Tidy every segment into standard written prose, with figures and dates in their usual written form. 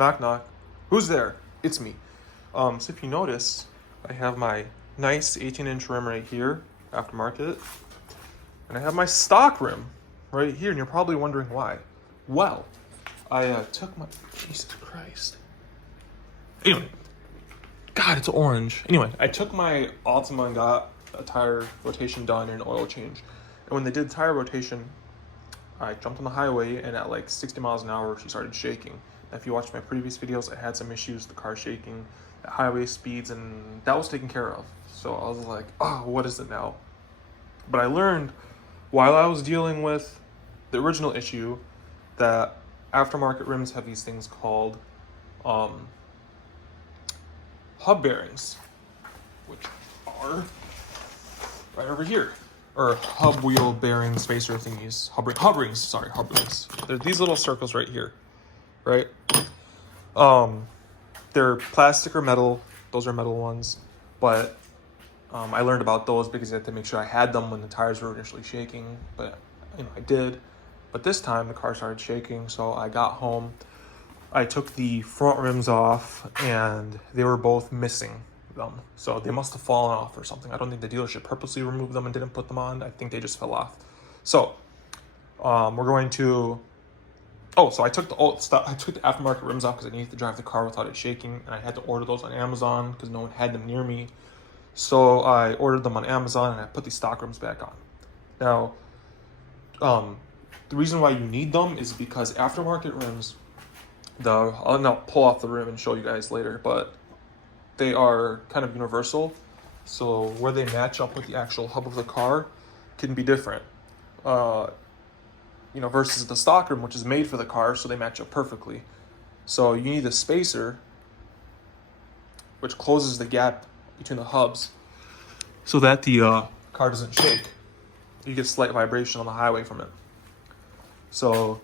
Knock, knock. Who's there? It's me. So if you notice, I have my nice 18-inch rim right here, aftermarket. And I have my stock rim right here, and you're probably wondering why. Well, I took my... Jesus Christ. Anyway. God, it's orange. Anyway, I took my Altima and got a tire rotation done and an oil change. And when they did tire rotation, I jumped on the highway, and at like 60 miles an hour, she started shaking. Now, if you watched my previous videos, I had some issues, the car shaking at highway speeds, and that was taken care of. So I was like, oh, what is it now? But I learned while I was dealing with the original issue that aftermarket rims have these things called hub bearings, which are right over here, or hub wheel bearing spacer thingies, hub rings. They're these little circles right here, right? They're plastic or metal. Those are metal ones, but I learned about those because I had to make sure I had them when the tires were initially shaking. But I did. But this time the car started shaking, so I got home. I took the front rims off, and they were both missing them. So they must have fallen off or something. I don't think the dealership purposely removed them and didn't put them on. I think they just fell off. So we're going to... Oh, so I took the aftermarket rims off because I needed to drive the car without it shaking, and I had to order those on Amazon because no one had them near me. So I ordered them on Amazon, and I put these stock rims back on. Now, the reason why you need them is because aftermarket rims, I'll now pull off the rim and show you guys later, but they are kind of universal. So where they match up with the actual hub of the car can be different. Versus the stock rim, which is made for the car, so they match up perfectly. So you need a spacer, which closes the gap between the hubs, so that the car doesn't shake. You get slight vibration on the highway from it. So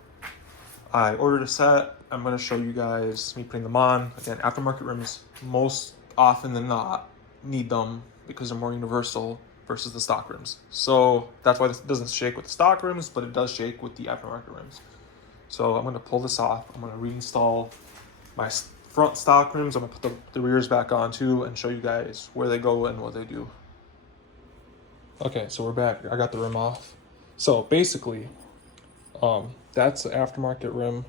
I ordered a set. I'm going to show you guys me putting them on. Again, aftermarket rims, most often than not, need them because they're more universal versus the stock rims. So that's why this doesn't shake with the stock rims, but it does shake with the aftermarket rims. So I'm going to pull this off. I'm going to reinstall my front stock rims. I'm going to put the rears back on too and show you guys where they go and what they do. Okay, so we're back. I got the rim off. So basically, that's the aftermarket rim.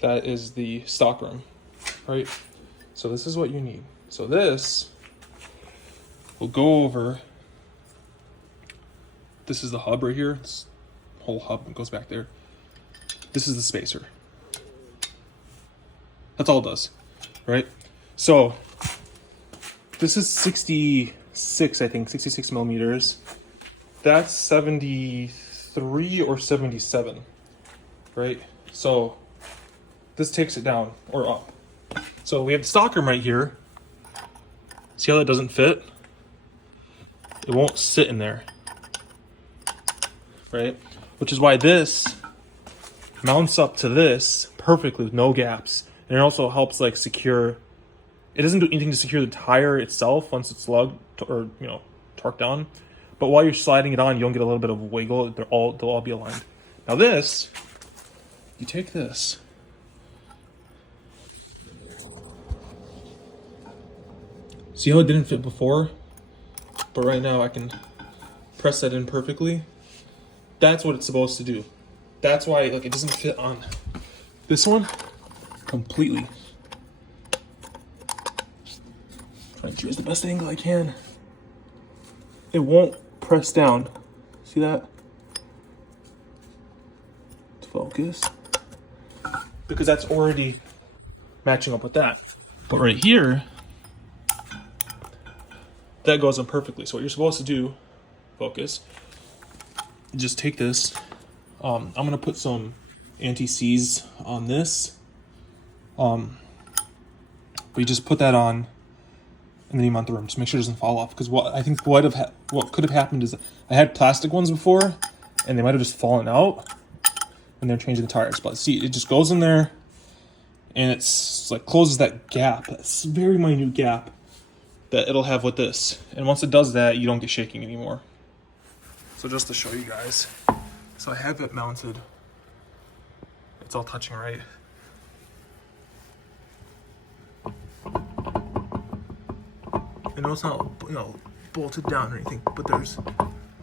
That is the stock rim, right? So this is what you need. So this will go over. This is the hub right here. This whole hub goes back there. This is the spacer. That's all it does, right? So this is 66, I think, 66 millimeters. That's 73 or 77, right? So this takes it down or up. So we have the stock rim right here. See how that doesn't fit? It won't sit in there, right? Which is why this mounts up to this perfectly with no gaps. And it also helps like secure, it doesn't do anything to secure the tire itself once it's lugged or, torqued down. But while you're sliding it on, you don't get a little bit of wiggle. They'll all be aligned. Now this, you take this. See how it didn't fit before? But right now I can press that in perfectly. That's what it's supposed to do. That's why it doesn't fit on this one completely. Trying to choose the best angle I can. It won't press down. See that? Focus. Because that's already matching up with that. But right here, that goes in perfectly. So what you're supposed to do, focus, just take this. I'm gonna put some anti-seize on this. But you just put that on, and then you mount the rim. Just make sure it doesn't fall off. Because what could have happened is I had plastic ones before, and they might have just fallen out when they're changing the tires. But see, it just goes in there, and it's like closes that gap. That's a very minute gap that it'll have with this. And once it does that, you don't get shaking anymore. So just to show you guys, so I have it mounted. It's all touching right. know it's not, you know, bolted down or anything, but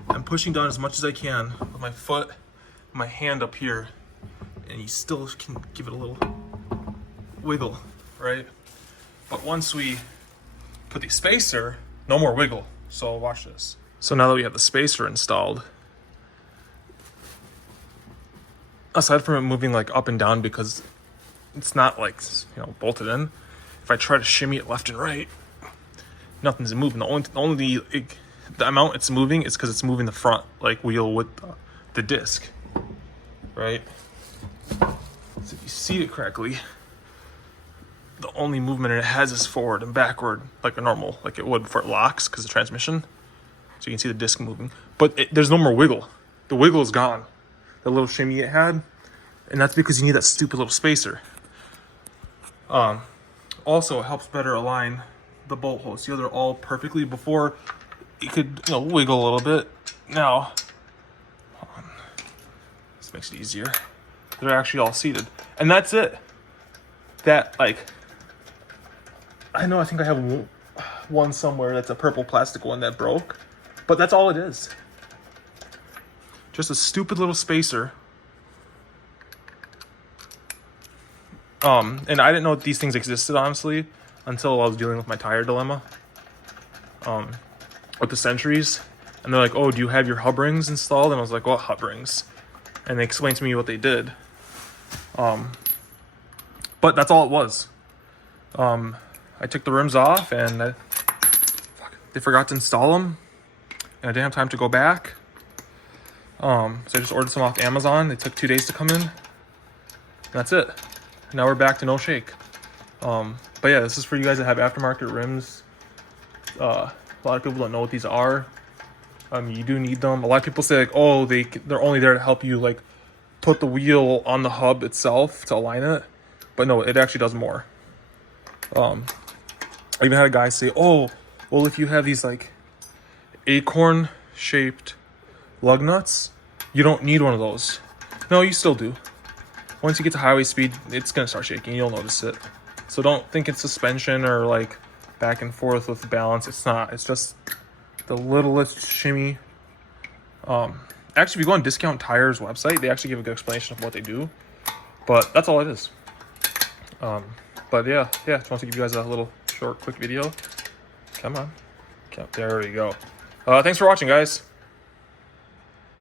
I'm pushing down as much as I can with my foot, my hand up here, and you still can give it a little wiggle, right? But once we put the spacer, no more wiggle. So watch this. So now that we have the spacer installed, aside from it moving like up and down because it's not like, you know, bolted in, if I try to shimmy it left and right, nothing's moving. The amount it's moving is because it's moving the front like wheel with the disc, right? So if you see it correctly, the only movement it has is forward and backward, like a normal, like it would for locks because of transmission. So you can see the disc moving, but there's no more wiggle. The wiggle is gone. The little shimmy it had, and that's because you need that stupid little spacer. Also, it helps better align the bolt holes. See how they're all perfectly before you could, you know, wiggle a little bit. Now, hold on. This makes it easier. They're actually all seated, and that's it. That, like, I know I think I have one somewhere that's a purple plastic one that broke, but that's all it is. Just a stupid little spacer. And I didn't know these things existed, honestly, until I was dealing with my tire dilemma. With the Centuries. And they're like, oh, do you have your hub rings installed? And I was like, what hub rings? And they explained to me what they did. But that's all it was. I took the rims off and they forgot to install them. And I didn't have time to go back. So I just ordered some off Amazon. They took 2 days to come in. And that's it. Now we're back to no shake. But yeah, this is for you guys that have aftermarket rims. A lot of people don't know what these are. You do need them. A lot of people say like, oh, they're only there to help you like put the wheel on the hub itself to align it. But no, it actually does more. I even had a guy say, oh, well, if you have these like acorn shaped lug nuts, you don't need one of those. No, you still do. Once you get to highway speed, it's gonna start shaking. You'll notice it. So don't think it's suspension or like back and forth with balance. It's not. It's just the littlest shimmy. Actually, if you go on Discount Tire's website, they actually give a good explanation of what they do. But that's all it is. But yeah, just want to give you guys a little short, quick video. Come on. There we go. Thanks for watching, guys.